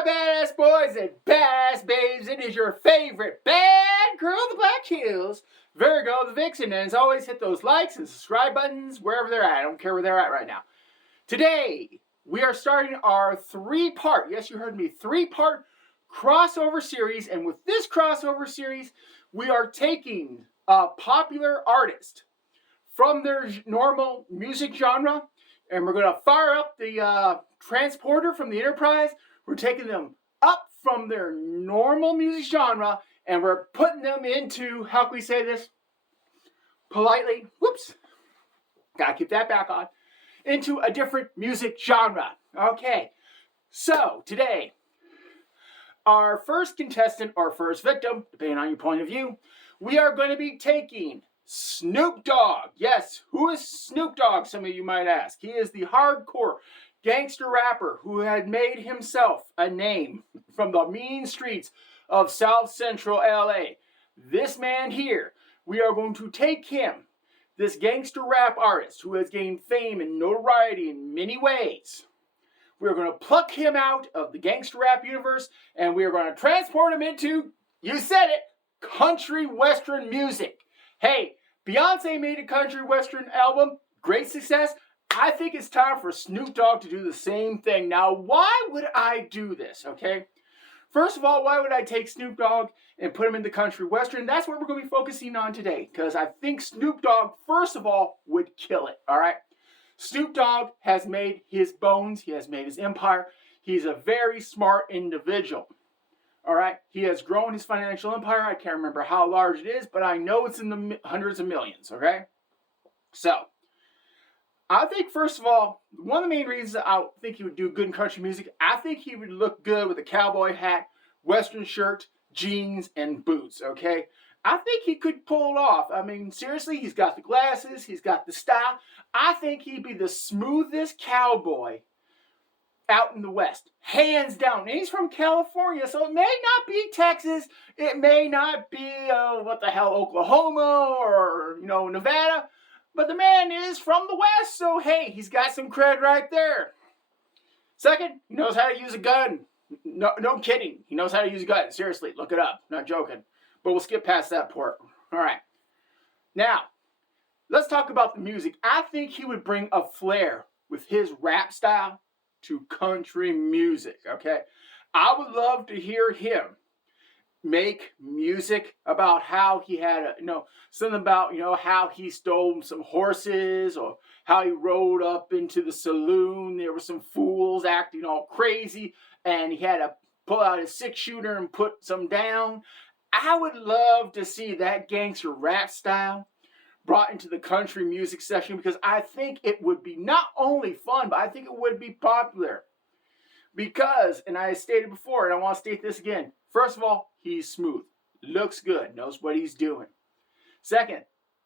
my badass boys and badass babes. It is your favorite bad girl of the Black Hills, Virgo the Vixen. And as always, hit those likes and subscribe buttons wherever they're at. I don't care where they're at right now. Today, we are starting our three-part, yes, you heard me, three-part crossover series. And with this crossover series, we are taking a popular artist from their normal music genre, and we're going to fire up the transporter from the Enterprise. We're taking them up from their normal music genre, and we're putting them into, how can we say this politely? Whoops. Gotta keep that back on. Into a different music genre. Okay. So, today, our first contestant, or first victim, depending on your point of view, we are going to be taking Snoop Dogg. Yes, who is Snoop Dogg, some of you might ask. He is the hardcore gangster rapper who had made himself a name from the mean streets of South Central LA. This man here, we are going to take him, this gangster rap artist who has gained fame and notoriety in many ways. We're going to pluck him out of the gangster rap universe, and we are going to transport him into, you said it, country western music. Hey, Beyonce made a country western album, great success. I think it's time for Snoop Dogg to do the same thing. Now, why would I do this, okay? First of all, why would I take Snoop Dogg and put him in the country western? That's what we're going to be focusing on today, because I think Snoop Dogg, first of all, would kill it, all right? Snoop Dogg has made his bones. He has made his empire. He's a very smart individual. All right, he has grown his financial empire. I can't remember how large it is, but I know it's in the hundreds of millions, okay? So, I think, first of all, one of the main reasons I think he would do good in country music, I think he would look good with a cowboy hat, western shirt, jeans, and boots, okay? I think he could pull it off. I mean, seriously, he's got the glasses, he's got the style. I think he'd be the smoothest cowboy out in the West, hands down. And he's from California, so it may not be Texas, it may not be, Oklahoma or, Nevada, but the man is from the West, so hey, he's got some cred right there. Second, he knows how to use a gun. No kidding, he knows how to use a gun. Seriously, look it up, not joking. But we'll skip past that part. All right. Now, let's talk about the music. I think he would bring a flair with his rap style to country music, okay? I would love to hear him make music about how he had, something about, how he stole some horses, or how he rode up into the saloon. There were some fools acting all crazy, and he had to pull out his 6-shooter and put some down. I would love to see that gangster rap style brought into the country music section, because I think it would be not only fun, but I think it would be popular. Because, and I stated before, and I want to state this again, first of all, he's smooth, looks good, knows what he's doing. Second,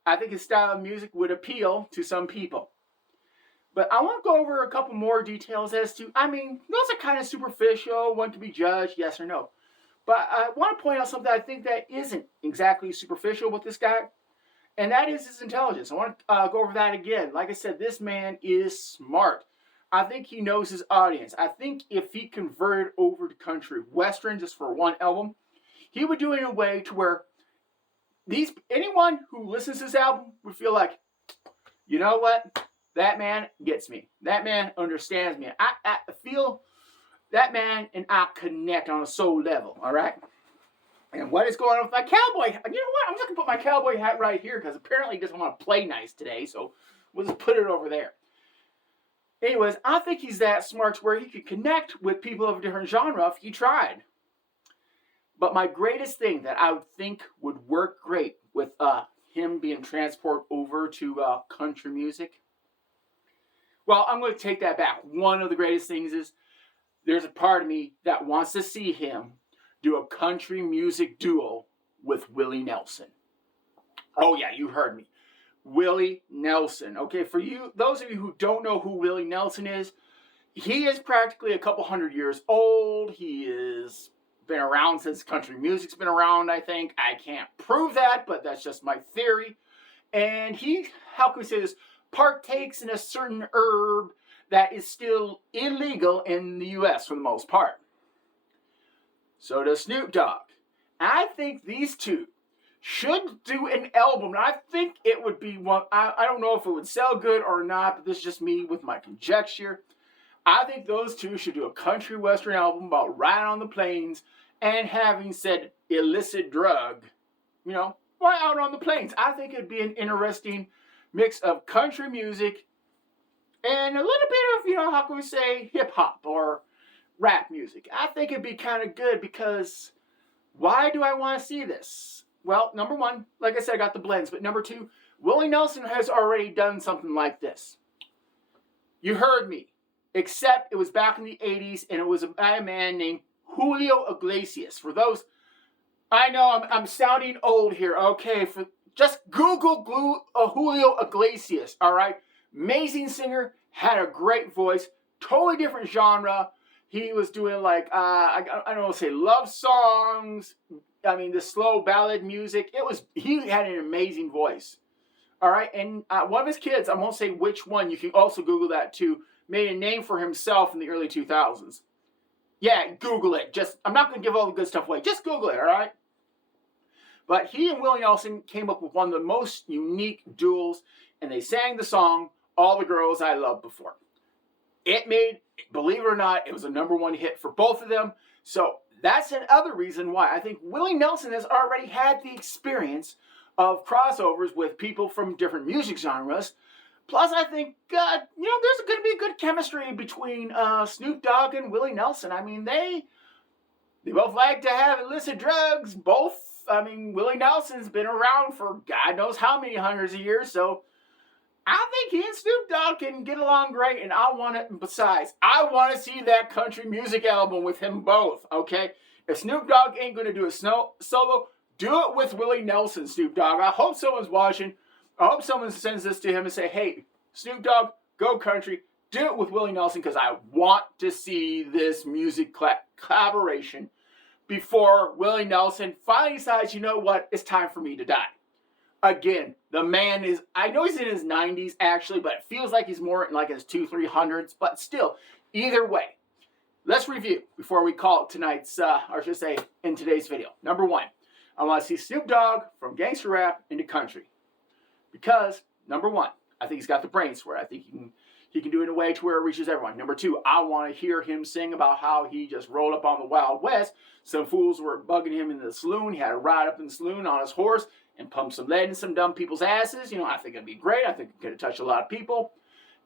I think his style of music would appeal to some people. But I want to go over a couple more details as to, those are kind of superficial, one to be judged, yes or no. But I want to point out something I think that isn't exactly superficial with this guy, and that is his intelligence. I want to go over that again. Like I said, this man is smart. I think he knows his audience. I think if he converted over to country western just for one album, he would do it in a way to where anyone who listens to this album would feel like, you know what? That man gets me. That man understands me. I feel that man and I connect on a soul level, all right? And what is going on with my cowboy hat? You know what? I'm just going to put my cowboy hat right here, because apparently he doesn't want to play nice today, so we'll just put it over there. Anyways, I think he's that smart to where he could connect with people of a different genre if he tried. But my greatest thing that I would think would work great with him being transported over to country music, well, I'm going to take that back. One of the greatest things is there's a part of me that wants to see him do a country music duo with Willie Nelson. Oh yeah, you heard me. Willie Nelson. Okay, for you, those of you who don't know who Willie Nelson is, he is practically a couple hundred years old. He has been around since country music's been around, I think. I can't prove that, but that's just my theory. And he, how can we say this, partakes in a certain herb that is still illegal in the U.S. for the most part. So does Snoop Dogg. I think these two should do an album. And I think it would be one. I don't know if it would sell good or not, but this is just me with my conjecture. I think those two should do a country western album about riding on the plains and having said illicit drug, while out on the plains. I think it'd be an interesting mix of country music and a little bit of, how can we say, hip hop or rap music. I think it'd be kind of good because why do I want to see this? Well, number one, like I said, I got the blends. But number two, Willie Nelson has already done something like this. You heard me. Except it was back in the 80s, and it was by a man named Julio Iglesias. For those, I know I'm sounding old here. Okay, just Google Julio Iglesias, all right? Amazing singer, had a great voice, totally different genre. He was doing like, I don't want to say love songs. I mean, the slow ballad music. He had an amazing voice, all right? And one of his kids, I won't say which one, you can also Google that too, made a name for himself in the early 2000s. Yeah, Google it. I'm not going to give all the good stuff away. Just Google it, all right? But he and Willie Nelson came up with one of the most unique duels, and they sang the song, All the Girls I Loved Before. It made, believe it or not, it was a #1 hit for both of them. So that's another reason why I think Willie Nelson has already had the experience of crossovers with people from different music genres. Plus, I think, there's going to be good chemistry between Snoop Dogg and Willie Nelson. I mean, they both like to have illicit drugs. Willie Nelson's been around for God knows how many hundreds of years. So I think he and Snoop Dogg can get along great. And I want to see that country music album with him both, okay? If Snoop Dogg ain't going to do a solo, do it with Willie Nelson, Snoop Dogg. I hope someone's watching. I hope someone sends this to him and say, hey, Snoop Dogg, go country. Do it with Willie Nelson because I want to see this music collaboration before Willie Nelson finally decides, you know what, it's time for me to die. Again, the man is, I know he's in his 90s actually, but it feels like he's more in like his 200-300s. But still, either way, let's review before we call it tonight's, in today's video. Number one, I want to see Snoop Dogg from gangster rap into country. Because, number one, I think he's got the brains for it. I think he can do it in a way to where it reaches everyone. Number two, I want to hear him sing about how he just rolled up on the Wild West. Some fools were bugging him in the saloon. He had to ride up in the saloon on his horse and pump some lead in some dumb people's asses. I think it'd be great. I think it could touch a lot of people.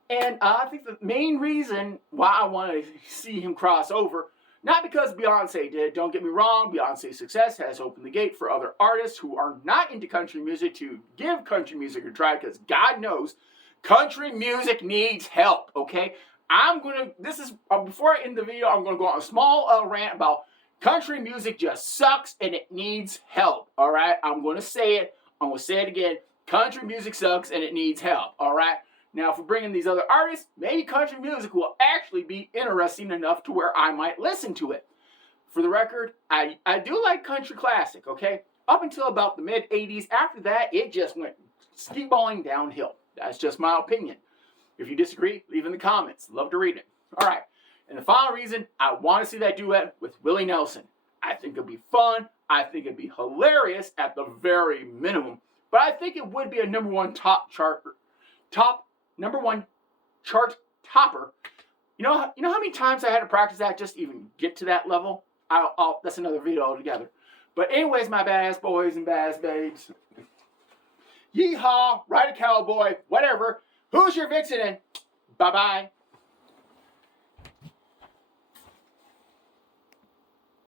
And I think the main reason why I want to see him cross over, not because Beyonce did. Don't get me wrong. Beyonce's success has opened the gate for other artists who are not into country music to give country music a try because God knows country music needs help, okay? Before I end the video, I'm going to go on a small rant about country music just sucks and it needs help, all right? I'm going to say it. I'm going to say it again. Country music sucks and it needs help, all right? Now, if we bring in these other artists, maybe country music will actually be interesting enough to where I might listen to it. For the record, I do like country classic, okay? Up until about the mid-'80s. After that, it just went ski-balling downhill. That's just my opinion. If you disagree, leave in the comments. Love to read it. All right. And the final reason, I want to see that duet with Willie Nelson. I think it'd be fun. I think it'd be hilarious at the very minimum. But I think it would be a #1 #1 chart topper. You know how many times I had to practice that just to even get to that level? That's another video altogether. But anyways, my badass boys and badass babes. Yeehaw, ride a cowboy, whatever. Who's your vixen? And bye-bye.